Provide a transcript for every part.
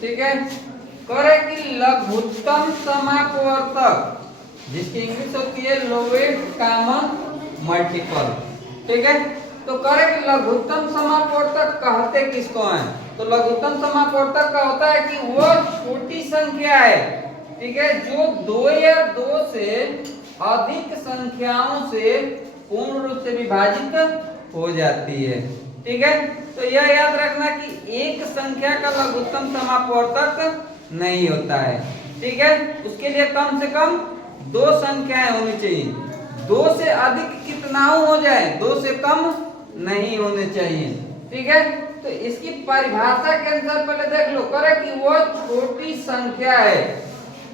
ठीक है। करे कि लघुत्तम समापवर्तक, जिसकी इंग्लिश होती है लोवेस्ट कॉमन मल्टीपल। ठीक है, तो करे कि लघुत्तम समापवर्तक कहते किसको हैं? तो लघुत्तम समापवर्तक का होता है कि वो छोटी संख्या है, ठीक है, जो दो या दो से अधिक संख्याओं से पूर्ण रूप से विभाजित हो जाती है। ठीक है, तो यह याद रखना कि एक संख्या का लघुत्तम समापवर्तक नहीं होता है। ठीक है, उसके लिए कम से कम दो संख्याएं होनी चाहिए। दो से अधिक कितना हो जाए, दो से कम नहीं होने चाहिए। ठीक है, तो इसकी परिभाषा के अनुसार पहले देख लो, करे कि वो छोटी संख्या है।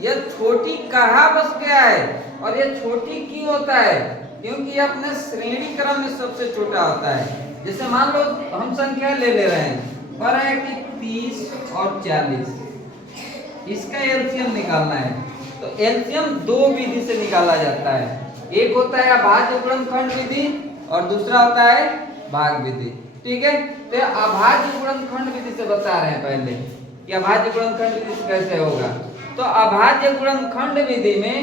यह छोटी कहाँ बस गया है और यह छोटी क्यों होता है? क्योंकि यह अपने श्रेणी क्रम में सबसे छोटा होता है। जैसे मान लो हम संख्या ले रहे हैं, पर है कि 30 और 40, इसका एलसीएम निकालना है। तो एलसीएम दो विधि से निकाला जाता है। एक होता है अभाज्य गुणनखंड विधि और दूसरा होता है भाग विधि। ठीक है, तो अभाज्य गुणनखंड विधि से बता रहे हैं पहले कि अभाज्य गुणनखंड विधि से कैसे होगा। तो अभाज्य गुणनखंड विधि में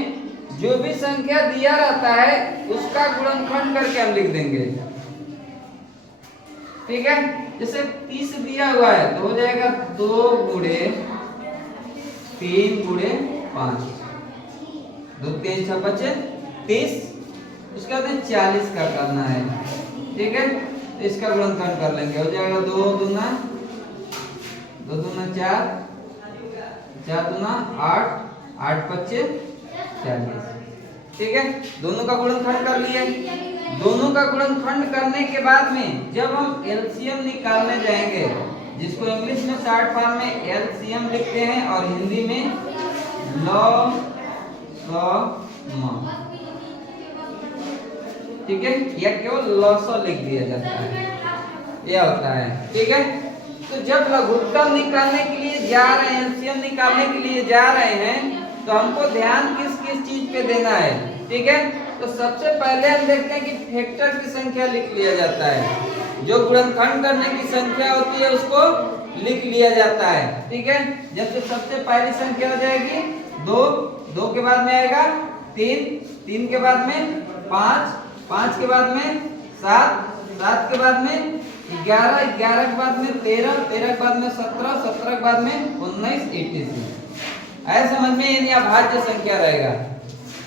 जो भी संख्या दिया रहता है उसका गुणनखंड करके हम लिख देंगे। ठीक है, जैसे 30 दिया हुआ है तो हो जाएगा 2 गुणे 3 गुणे 5, 2 3 6 25 30। उसके बाद 40 का करना है। ठीक है, तो इसका गुणनखंड कर लेंगे, हो जाएगा 2 दूना 4, 4 दूना 8, 8 25 40। ठीक है, दोनों का गुणनखंड कर लिए। दोनों का गुणनखंड करने के बाद में जब हम एलसीएम निकालने जाएंगे, जिसको इंग्लिश में शॉर्ट फॉर्म में एलसीएम लिखते हैं और हिंदी में लॉगम, ठीक है, या केवल लॉसो लिख दिया जाता है, यह होता है। ठीक है, तो जब लघुत्तम निकालने के लिए जा रहे हैं, एलसीएम निकालने के लिए जा रहे हैं, तो हमको ध्यान किस किस चीज पे देना है? ठीक है, तो सबसे पहले हम देखते हैं कि फैक्टर की संख्या लिख लिया जाता है। जो गुणनखंड करने की संख्या होती है उसको लिख लिया जाता है। ठीक है, जैसे सबसे पहली संख्या हो जाएगी 2, 2 के बाद में आएगा 3, 3 के बाद में 5, 5 के बाद में 7, 7 के बाद में 11, 11 के बाद में 13, 13 के बाद में 17, 17 के बाद में 19, 86। ऐसा समझ में, यानी अभाज्य संख्या रहेगा।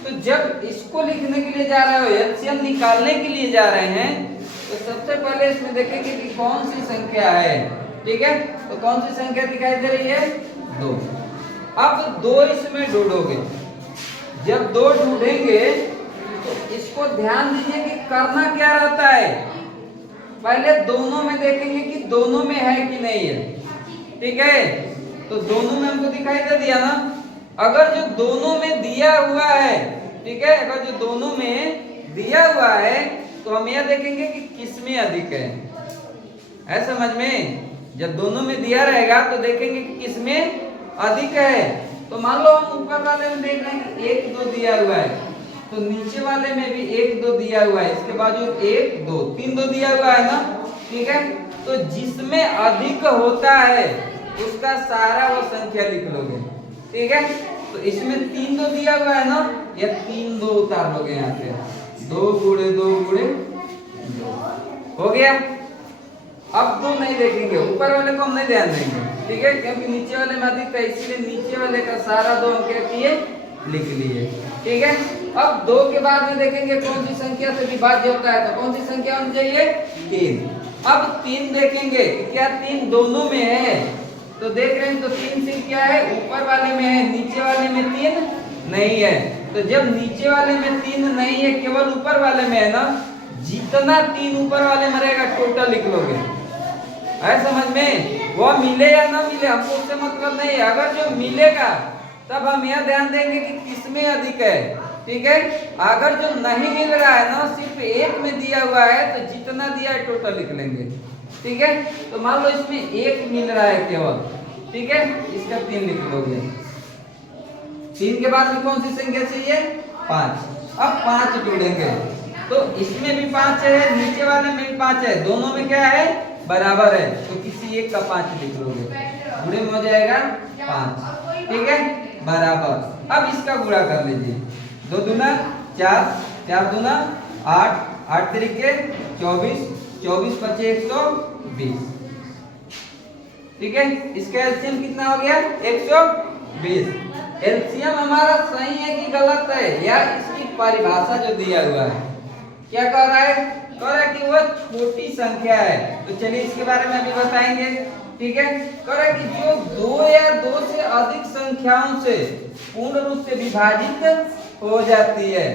तो जब इसको लिखने के लिए जा रहे हो, एलसीएम निकालने के लिए जा रहे हैं, तो सबसे पहले इसमें देखेंगे कि कौन सी संख्या है। ठीक है, तो कौन सी संख्या दिखाई दे रही है? 2। अब 2 इसमें ढूंढोगे। जब 2 ढूंढेंगे तो इसको ध्यान दीजिए कि करना क्या रहता है। पहले दोनों में देखेंगे कि दोनों में है कि नहीं है। ठीक है, तो दोनों में हमको दिखाई दे दिया ना। अगर जो दोनों में दिया हुआ है, ठीक है, अगर जो दोनों में दिया हुआ है तो हम यह देखेंगे कि किसमें अधिक है समझ में। जब दोनों में दिया रहेगा तो देखेंगे कि किसमें अधिक है। तो मान लो हम ऊपर वाले में देख रहे हैं कि 1 2 दिया हुआ है, तो नीचे वाले में भी 1 2 दिया हुआ है, इसके बाजू 1 2 3 2 दिया हुआ है ना। ठीक है, तो जिसमें अधिक होता है उसका सारा वो संख्या लिख लोगे। ठीक है, तो इसमें 3 2 दिया हुआ है ना, या 3 2 उतार लोगे यहाँ पे, 2 गुणे 2 गुणे 2 हो गया। अब 2 नहीं देखेंगे, ऊपर वाले को हम नहीं ध्यान देंगे। ठीक है, क्योंकि नीचे वाले में अधिक है, इसलिए नीचे वाले का सारा 2 हम क्या किए, लिख लिए। ठीक है, अब 2 के बाद में देखेंगे कौन सी संख्या से विभाज्य होता है, तो कौन सी संख्या होनी चाहिए? 3। अब 3 देखेंगे क्या 3 दोनों में है, तो देख रहे हैं तो 3 से क्या है, ऊपर वाले में है, नीचे वाले में 3 नहीं है। तो जब नीचे वाले में 3 नहीं है, केवल ऊपर वाले में है ना, जितना 3 ऊपर वाले में रहेगा टोटल लिख लोगे। है समझ में, वो मिले या ना मिले हमको उससे मतलब नहीं है। अगर जो मिलेगा तब हम यह ध्यान देंगे कि किसमें अधिक है। ठीक है, अगर जो नहीं मिल रहा है ना, सिर्फ 1 में दिया हुआ है, तो जितना दिया है टोटल लिख लेंगे। ठीक है, तो मान लो इसमें 1 मिल रहा है केवल, ठीक है, इसका 3 लिख लोगे। 3 के बाद में कौन सी संख्या चाहिए? 5। अब 5 जोड़ेंगे तो इसमें भी 5 है, नीचे वाले में भी 5 है, दोनों में क्या है? बराबर है तो किसी एक का 5 लिख लोगे, गुणे में हो जाएगा 5, ठीक है, बराबर। अब इसका गुणा कर लीजिए, 2 दूना 4, 4 दूना 8, 8 तरीके 24, 24 पचे 120, ठीक है। इसका एलसीएम कितना हो गया 120। एलसीएम हमारा सही है कि गलत है, या इसकी परिभाषा जो दिया हुआ है क्या कह रहा है, कह रहा है कि वह छोटी संख्या है। तो चलिए इसके बारे में अभी बताएंगे, ठीक है। कह रहा है कि जो 2 या 2 से अधिक संख्याओं से पूर्ण रूप से विभाजित हो जाती है।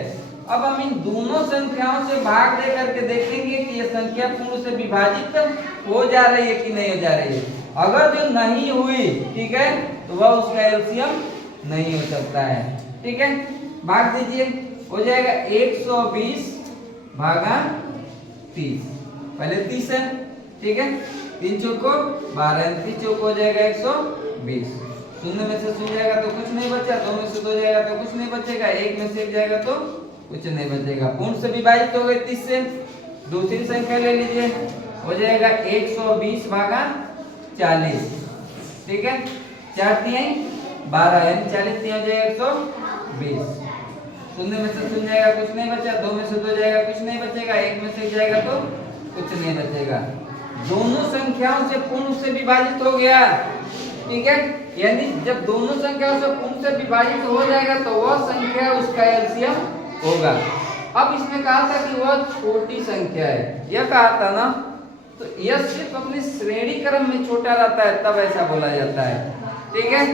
अब हम इन दोनों संख्याओं से भाग दे करके देखेंगे कि ये संख्या पूर्ण से विभाजित हो जा रही है कि नहीं हो जा रही है। अगर जो नहीं हुई, ठीक है, तो वह उसका एलसीएम नहीं हो सकता है, ठीक है। भाग दीजिए, हो जाएगा 120 भागा 30, पहले 30 है, ठीक है, 3 चौको 12, 30 चौको हो जाएगा 120। शून्य में से शून्य जाएगा तो कुछ नहीं बचा, 2 में से 2 जाएगा तो कुछ नहीं बचेगा, 1 में से 1 जाएगा तो कुछ नहीं बचेगा। पूर्ण से विभाजित हो गए 30 से। दूसरी संख्या ले लीजिए, हो जाएगा 120 भागा 40, ठीक है, 4 तिहाई 12 यानी 40 तिहाई हो जाएगा 120। शून्य में से शून्य जाएगा कुछ नहीं बचा, 2 में से 2 जाएगा कुछ नहीं बचेगा, 1 में से 1 जाएगा तो कुछ नहीं बचेगा। दोनों संख्याओं से पूर्ण से विभाजित हो गया, ठीक है, यानी जब दोनों संख्याओं से पूर्ण से विभाजित हो जाएगा तो वह संख्या उसका एलसीएम होगा। अब इसमें कहा था कि वह छोटी संख्या है, यह कहा था ना, तो यह सिर्फ अपने श्रेणी क्रम में छोटा रहता है तब ऐसा बोला जाता है, ठीक है।